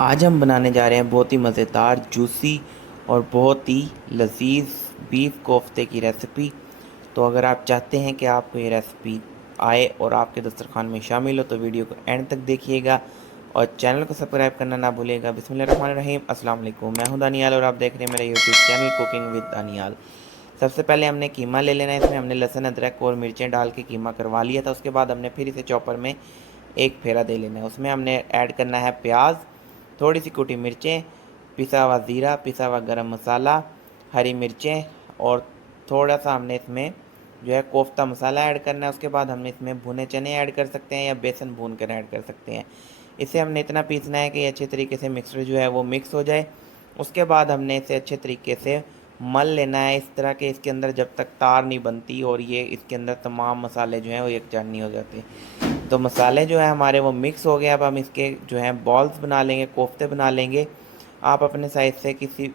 आज हम बनाने जा रहे हैं बहुत ही मज़ेदार जूसी और बहुत ही लजीज बीफ कोफ्ते की रेसिपी। तो अगर आप चाहते हैं कि आपको ये रेसिपी आए और आपके दस्तरखान में शामिल हो तो वीडियो को एंड तक देखिएगा और चैनल को सब्सक्राइब करना ना भूलिएगा। बिस्मिल्लाहिर्रहमानिर्रहीम, अस्सलाम वालेकुम। मैं हूं दानियाल और आप देख रहे हैं मेरा YouTube channel cooking with Daniyal. सबसे पहले हमने कीमा ले लेना है। इसमें हमने लहसुन, अदरक और मिर्चें डाल के कीमा करवा लिया था। उसके बाद हमने फिर इसे चॉपर में एक फेरा दे लेना है। उसमें हमने ऐड करना है प्याज, थोड़ी सी कुटी मिर्चें, पिसा हुआ ज़ीरा, पिसा हुआ गरम मसाला, हरी मिर्चें और थोड़ा सा हमने इसमें जो है कोफ्ता मसाला ऐड करना है। उसके बाद हमने इसमें भुने चने ऐड कर सकते हैं या बेसन भून कर ऐड कर सकते हैं। इसे हमने इतना पीसना है कि अच्छे तरीके से मिक्सर जो है वो मिक्स हो जाए। उसके बाद हमने इसे अच्छे तरीके से मल लेना है इस तरह के इसके अंदर जब तक तार नहीं बनती और ये इसके अंदर तमाम मसाले जो हैं वो यकजान नहीं हो जाते। तो मसाले जो है हमारे वो मिक्स हो गए। अब हम इसके जो है बॉल्स बना लेंगे, कोफ्ते बना लेंगे। आप अपने साइज़ से किसी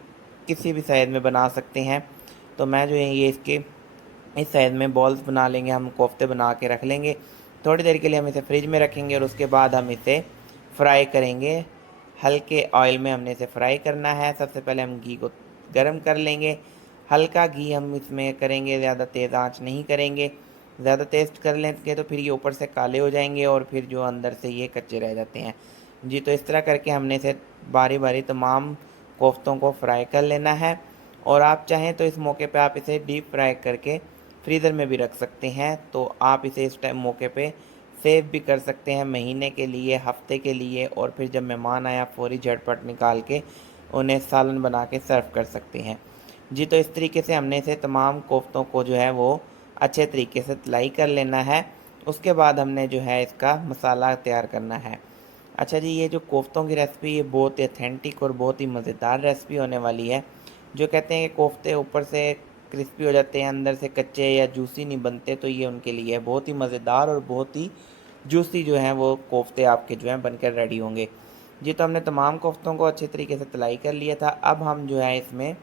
किसी भी साइज़ में बना सकते हैं। तो मैं जो है ये इसके इस साइज़ में बॉल्स बना लेंगे, हम कोफ्ते बना के रख लेंगे। थोड़ी देर के लिए हम इसे फ्रिज में रखेंगे और उसके बाद हम इसे फ्राई करेंगे। हल्के ऑयल में हमने इसे फ्राई करना है। सबसे पहले हम घी को गर्म कर लेंगे। हल्का घी हम इसमें करेंगे, ज़्यादा तेज़ आंच नहीं करेंगे। ज़्यादा तेज़ कर लेंगे तो फिर ये ऊपर से काले हो जाएंगे और फिर जो अंदर से ये कच्चे रह जाते हैं जी। तो इस तरह करके हमने इसे बारी बारी तमाम कोफ्तों को फ्राई कर लेना है। और आप चाहें तो इस मौके पे आप इसे डीप फ्राई करके फ्रीज़र में भी रख सकते हैं। तो आप इसे इस टाइम मौके पे सेव भी कर सकते हैं महीने के लिए, हफ्ते के लिए, और फिर जब मेहमान आया फ़ौरी झटपट निकाल के उन्हें सालन बना के सर्व कर सकते हैं जी। तो इस तरीके से हमने इसे तमाम कोफ्तों को जो है वो अच्छे तरीके से तलाई कर लेना है। उसके बाद हमने जो है इसका मसाला तैयार करना है। अच्छा जी, ये जो कोफ्तों की रेसिपी ये बहुत ही ऑथेंटिक और बहुत ही मज़ेदार रेसिपी होने वाली है। जो कहते हैं कि कोफ्ते ऊपर से क्रिस्पी हो जाते हैं, अंदर से कच्चे या जूसी नहीं बनते, तो ये उनके लिए है। बहुत ही मज़ेदार और बहुत ही जूसी जो हैं वो कोफ्ते आपके जो हैं बनकर रेडी होंगे जी। तो हमने तमाम कोफ्तों को अच्छे तरीके से तलाई कर लिया था। अब हम जो है इसमें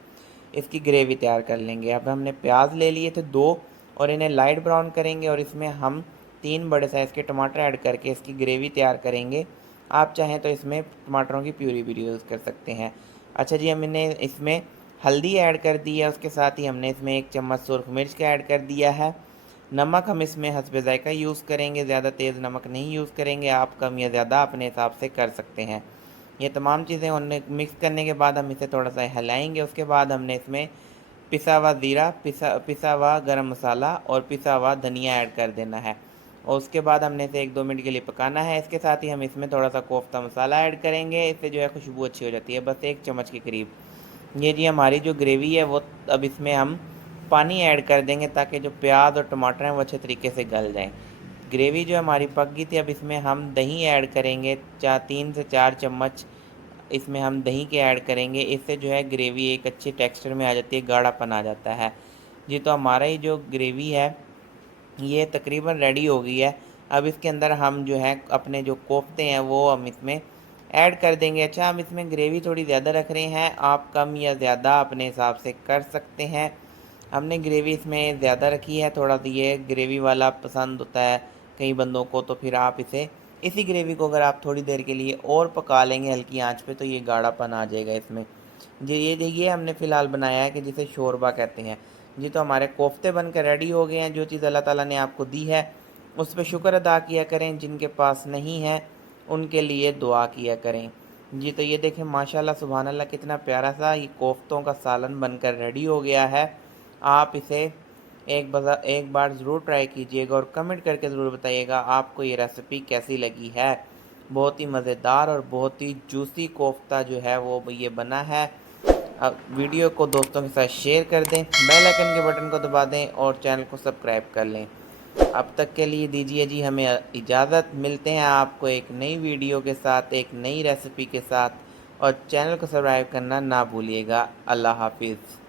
इसकी ग्रेवी तैयार कर लेंगे। अब हमने प्याज ले लिए थे 2 और इन्हें लाइट ब्राउन करेंगे और इसमें हम 3 बड़े साइज़ के टमाटर ऐड करके इसकी ग्रेवी तैयार करेंगे। आप चाहें तो इसमें टमाटरों की प्यूरी भी यूज़ कर सकते हैं। अच्छा जी, हमने इसमें हल्दी ऐड कर दी है। उसके साथ ही हमने इसमें 1 चम्मच सुरख मिर्च का ऐड कर दिया है। नमक हम इसमें हस्बे ज़ायक़ा यूज़ करेंगे, ज़्यादा तेज़ नमक नहीं यूज़ करेंगे। आप कम या ज़्यादा अपने हिसाब से कर सकते हैं। ये तमाम चीज़ें उनमें मिक्स करने के बाद हम इसे थोड़ा-सा हिलाएँगे। उसके बाद हमने इसमें पिसा हुआ ज़ीरा, पिसा पिसा हुआ गरम मसाला और पिसा हुआ धनिया ऐड कर देना है और उसके बाद हमने इसे 1-2 मिनट के लिए पकाना है। इसके साथ ही हम इसमें थोड़ा-सा कोफ्ता मसाला ऐड करेंगे, इससे जो है खुशबू अच्छी हो जाती है, बस 1 चम्मच के करीब। ये जी हमारी जो ग्रेवी है वो अब इसमें हम पानी ऐड कर देंगे ताकि जो प्याज और टमाटर हैं वो अच्छे तरीके से गल जाएँ। ग्रेवी जो हमारी पक गई थी, अब इसमें हम दही ऐड करेंगे। 3 से 4 चम्मच इसमें हम दही के ऐड करेंगे। इससे जो है ग्रेवी एक अच्छी टेक्सचर में आ जाती है, गाढ़ापन आ जाता है जी। तो हमारा ये जो ग्रेवी है ये तकरीबन रेडी हो गई है। अब इसके अंदर हम जो है अपने जो कोफ्ते हैं वो हम इसमें ऐड कर देंगे। अच्छा, हम इसमें ग्रेवी थोड़ी ज़्यादा रख रहे हैं, आप कम या ज़्यादा अपने हिसाब से कर सकते हैं। हमने ग्रेवी इसमें ज़्यादा रखी है, थोड़ा सा ये ग्रेवी वाला पसंद होता है कई बंदों को, तो फिर आप इसे इसी ग्रेवी को अगर आप थोड़ी देर के लिए और पका लेंगे हल्की आंच पे तो ये गाढ़ापन आ जाएगा इसमें जी। ये देखिए हमने फ़िलहाल बनाया है कि जिसे शोरबा कहते हैं जी। तो हमारे कोफ्ते बनकर रेडी हो गए हैं। जो चीज़ अल्लाह ताला ने आपको दी है उस पे शुक्र अदा किया करें, जिनके पास नहीं है उनके लिए दुआ किया करें जी। तो ये देखें माशाल्लाह सुभान अल्लाह, कितना प्यारा सा ये कोफ्तों का सालन बनकर रेडी हो गया है। आप इसे एक बार ज़रूर ट्राई कीजिएगा और कमेंट करके ज़रूर बताइएगा आपको ये रेसिपी कैसी लगी है। बहुत ही मज़ेदार और बहुत ही जूसी कोफ्ता जो है वो ये बना है। अब वीडियो को दोस्तों के साथ शेयर कर दें, बेल आइकन के बटन को दबा दें और चैनल को सब्सक्राइब कर लें। अब तक के लिए दीजिए जी हमें इजाज़त। मिलते हैं आपको एक नई वीडियो के साथ, एक नई रेसिपी के साथ, और चैनल को सब्सक्राइब करना ना भूलिएगा। अल्लाह हाफिज़।